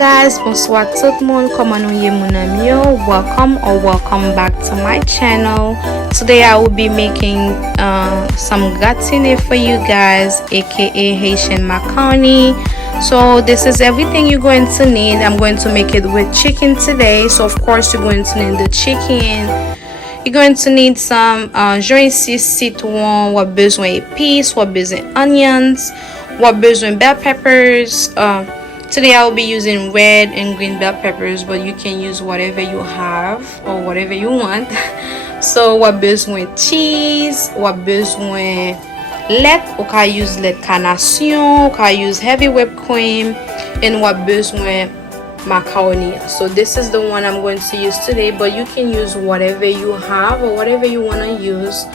guys, bonsoir tout le monde. Comment est mon ami? Welcome or welcome back to my channel. Today I will be making some gratin for you guys, aka Haitian macaroni. So this is everything you're going to need. I'm going to make it with chicken today. So of course you're going to need the chicken. You're going to need some joint citron, ou besoin épices, ou besoin onions, ou besoin bell peppers. Today I will be using red and green bell peppers, but you can use whatever you have or whatever you want. So ou besoin cheese, ou besoin lait, ou can use lait carnation, ou can use heavy whipped cream, and ou besoin macaroni. So this is the one I'm going to use today, but you can use whatever you have or whatever you want to use.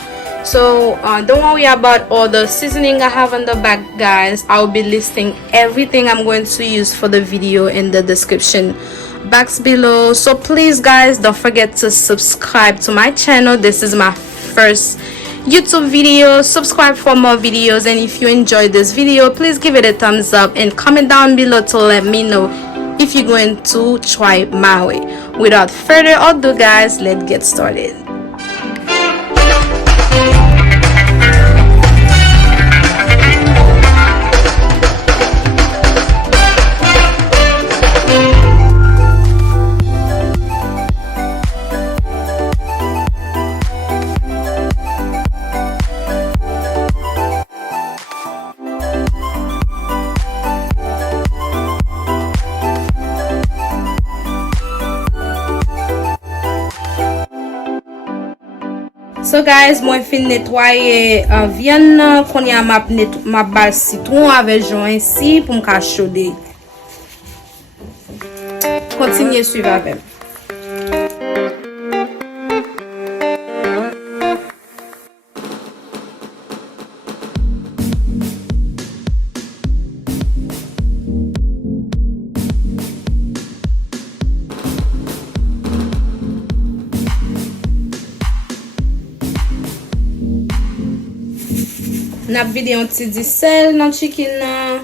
So don't worry about all the seasoning I have on the back, guys. I'll be listing everything I'm going to use for the video in the description box below. So please guys, don't forget to subscribe to my channel. This is my first YouTube video. Subscribe for more videos, and if you enjoyed this video, please give it a thumbs up and comment down below to let me know if you're going to try my way. Without further ado guys, let's get started. So guys, moi fin nettoyer viande qu'on y a ma bal citron avec joint ici pour me chauder. Continuez suivre avec. Nap vide yon ti di sel nan chicken nan.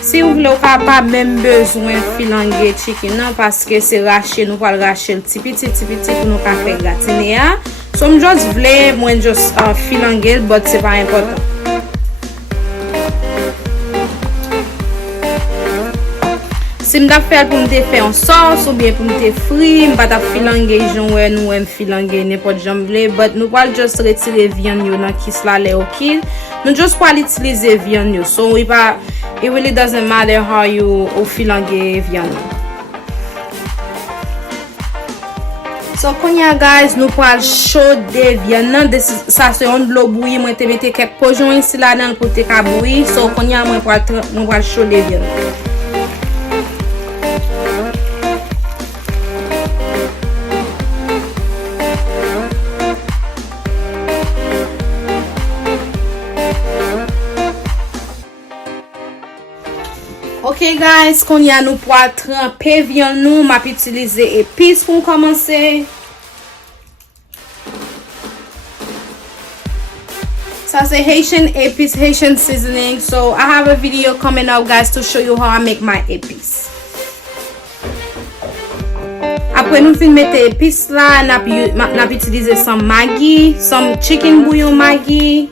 Si ou vle ou ka pa même besoin filanger chicken nan, parce que c'est raché, nous pas racher ti petit pour nous ka faire gratiner ya. So m just vle mwen just filanger, but c'est pas important. Si m'da faire pour me faire en sauce ou bien pour me frit, m'pa ta filanger jon nous aime filanger n'importe jamblé, but nous pas juste retirer viande yo dans qui la le OK. Nous just pas utiliser viande yo. So it really doesn't matter how you filanger viande. So konya guys, nous pas chaudé viande. Ça c'est on l'eau bouillie, moi te mettre quelques pojon ici là dans pour te ka bouillir. So konya moi pas chaudé viande. Ok guys, qu'on y a nous pour tremper viande nous, m'a utiliser épices pour commencer. Ça c'est Haitian épices, Haitian seasoning. So I have a video coming out guys to show you how I make my épices. Après nous fin mettre épices là, n'a utiliser some Maggi, some chicken bouillon Maggi.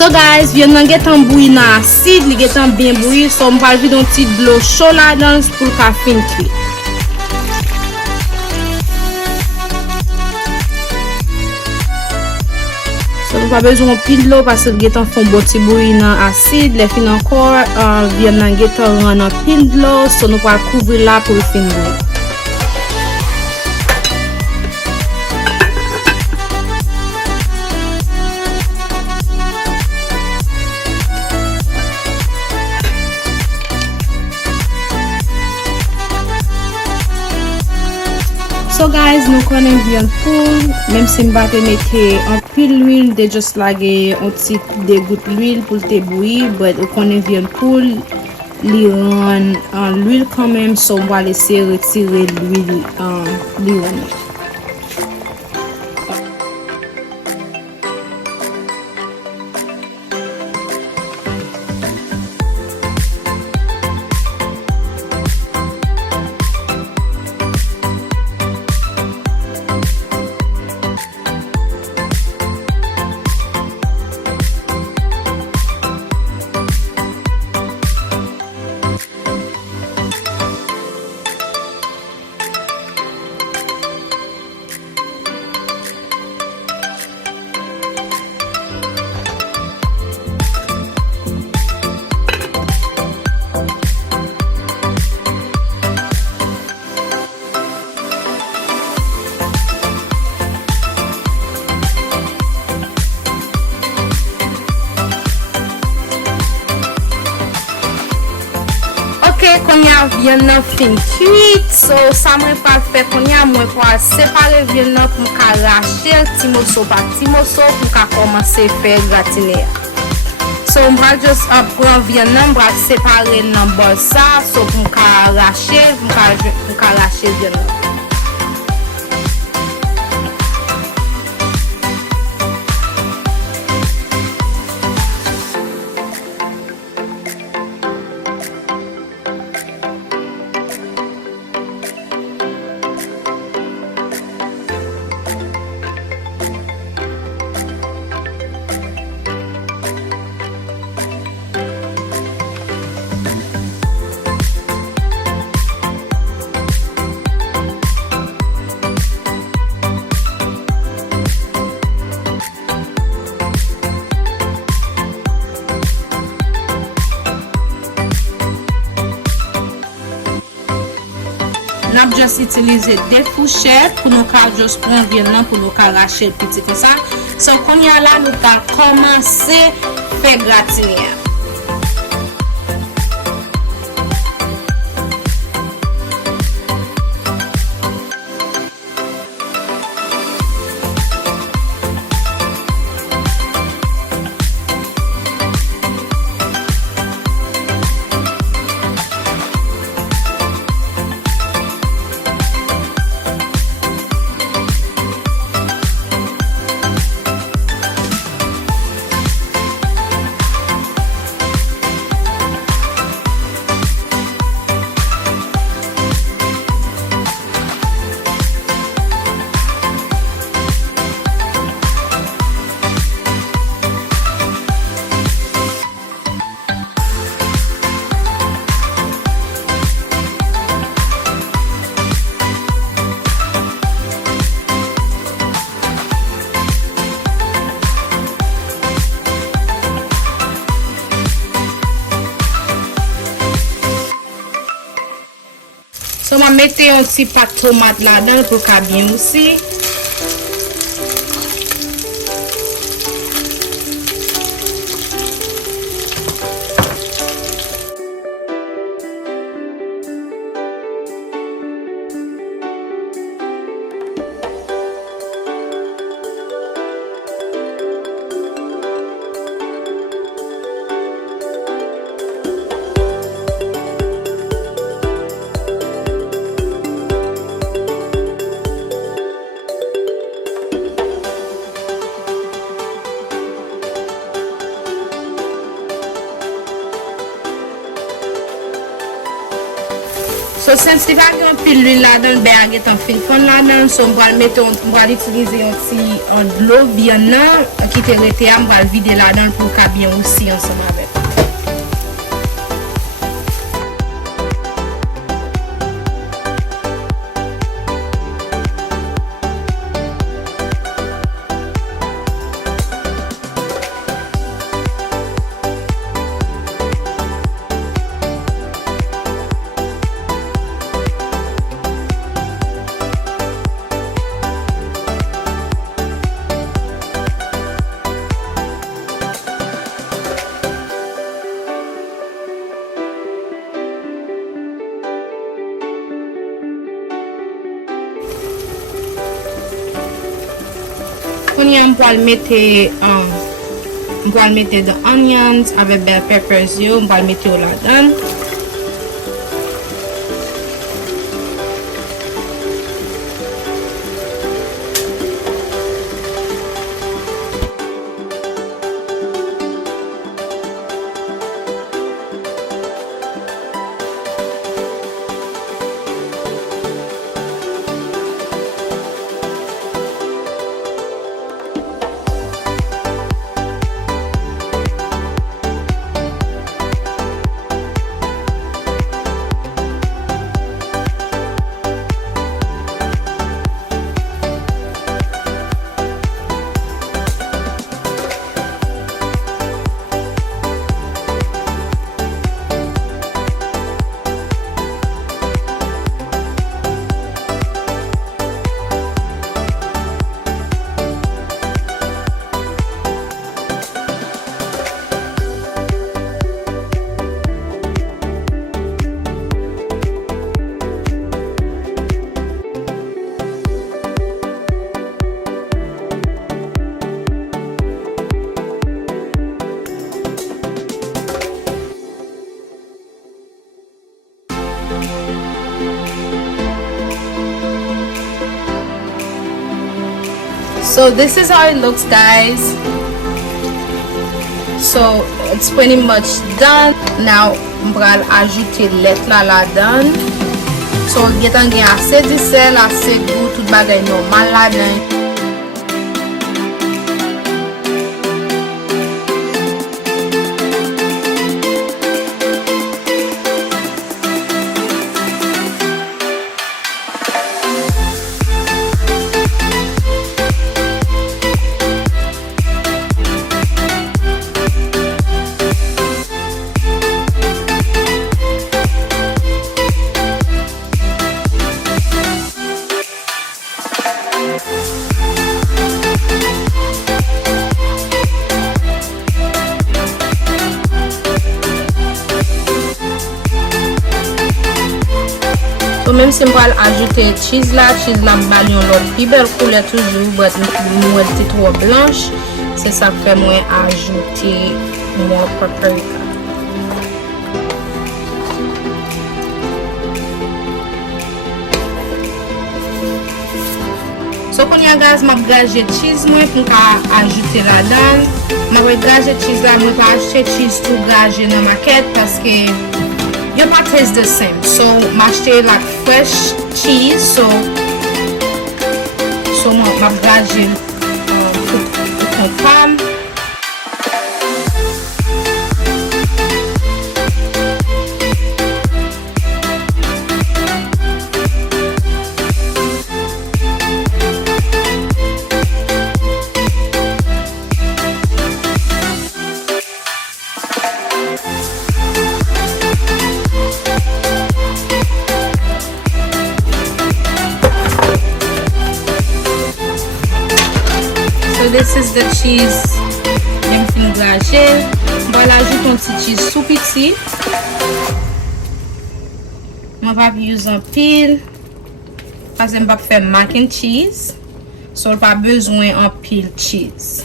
So guys, viande nan getan bouilli nan acide, li getan bien bouilli, so m'pral vide un petit de l'eau chaud là-dedans pour ka fin cuit. So nou pa besoin pile de l'eau parce que getan font bon petit bouilli nan acide, les fin encore viande nan getan ran nan pile de l'eau, so nou pral couvrir là pour le fin bouilli. So guys, nous connaissons bien poule, même si nous battons mettre un pile d'huile, de juste laguer un petit des gouttes d'huile pour te bouillir, mais nous connaissons bien poule, li rend en l'huile quand même, so on va laisser retirer l'huile li rend. Qu'on y a viande fin cuite, so ça m'a pas fait qu'on y a moi pour séparer viande pour arracher petit morceau par petit morceau pour commencer faire gratiner. So on va juste prendre viande on va séparer dans bol ça so pour arracher viande. N'a juste utilisé des fourchettes pour nous juste prendre viande pour nous arracher petit comme ça. So qu'on y a là nous va commencer faire gratiner. So on va mettre un petit pas de tomate là-dedans pour qu'elle bien aussi. since li pa gen pil l'huile là-dedans, ben a get an fin fon là-dedans, so m'pral utilize yon ti de l'eau bien nan, ki te rete a, m'pral vide là-dedans pour ka bien aussi ensemble avec. Konya m'pral mette the onions avec bell peppers yo, m'pral mette yo là-dedans. So this is how it looks, guys. So it's pretty much done. Now m'pral ajouter let la dan. So getan gen ase di sel, ase gout, tout bagay normal la dan. So même si je vais ajouter cheese là m'bal yon l'autre pi belle couleur toujours, but moi elle était trop blanche, c'est ça que moi ajouter more paprika. So kon ya guys, m'a gaje cheese moi pour ajouter là-dedans. M'a gaje cheese là, moi pas acheter cheese tout gaje dans market parce que your not taste the same. So m'acheter like fresh cheese, so m'a gaje pour femme. So this is the cheese même fin glacé. Voilà, ajoute un petit cheese tout petit. On va utiliser un pile parce qu'on va faire mac and cheese. So pas besoin un pile cheese.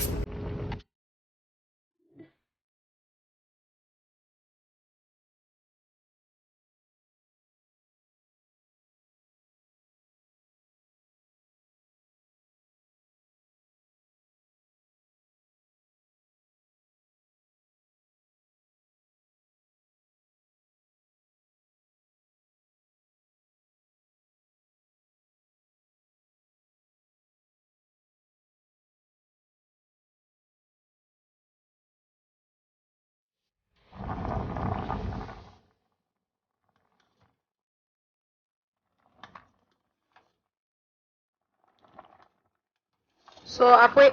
So après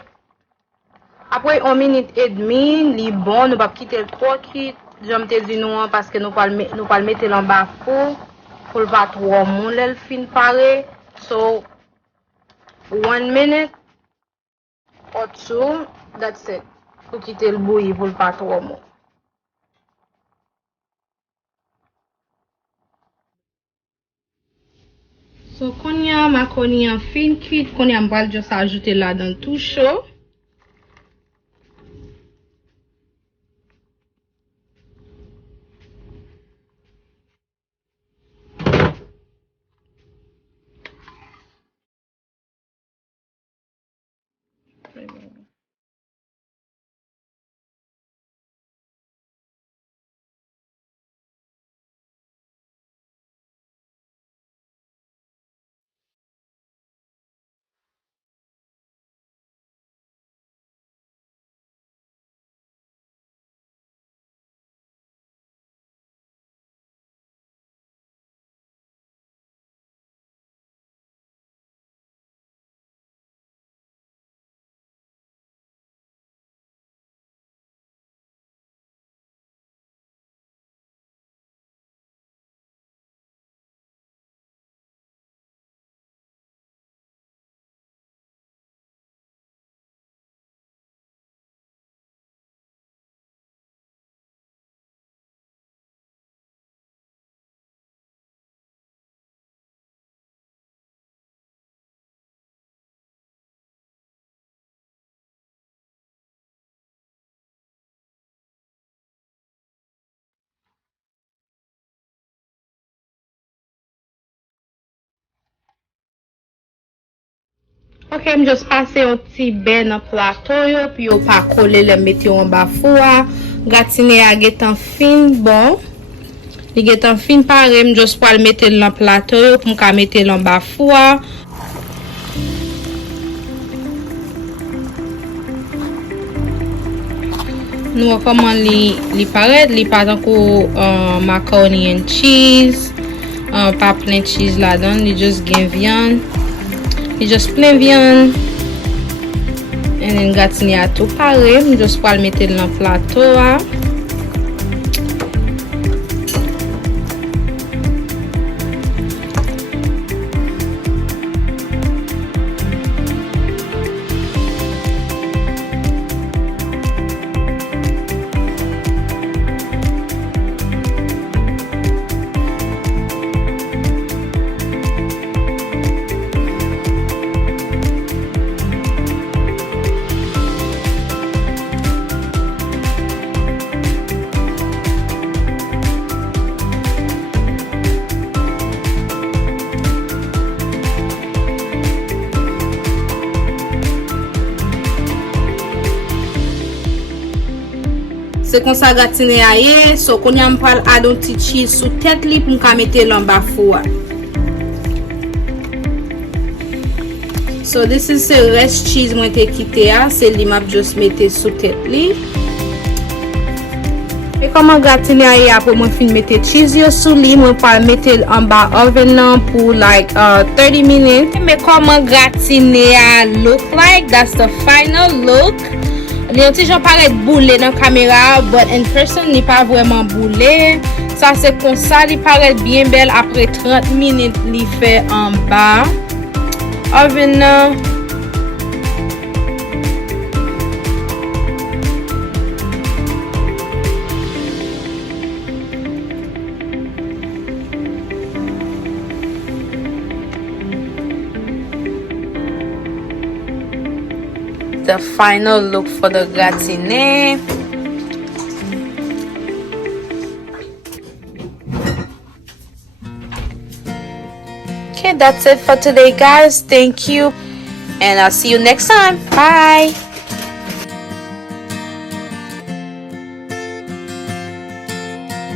1 minute et demi, li bon, nous pas quitter le trop cuit. J'aime te dire nous parce que nous pas le mettre en bas pour pas trop mon le fin paré. So 1 minute or 2, that's it. Pour quitter le bouilli pour pas trop mon. So qu'on y a macaroni en fin cuit, qu'on y a m'val juste ajouter là dans tout chaud. Ok, m just pase yon ti ben nan plato yo, pi yo pa kole le mette yon ba fwa. Gratine a getan fin bon. Li getan fin pare, m just pal mette nan plato yo pou m ka mette yon ba fwa. Nou koman li paret, li pa tankou macaroni and cheese. Pa plen cheese la dan, li just gen viande. Li just plen viande. And then gratine a tout pare. M just pal mette nan plato a. Se kon sa gratine a ye, so kon yam pral add un ti cheese sou tête li pou m'ka mette l'an ba fwa. So this is the rest cheese mwen te kite a, se li map just mette sou tête li. E koman gratine a ye apre mwen fin mette cheese yo sou li, mwen pral mette l'an ba oven nan pou like 30 minutes. Me koman gratine a look like, that's the final look. Li yon ti jan paret boule nan kamera, but in person li pa vreman boule. Sa se kon sa li paret bien bel apre 30 minutes li fe en ba. Oven nan. The final look for the gratine. Okay, that's it for today, guys. Thank you, and I'll see you next time. Bye.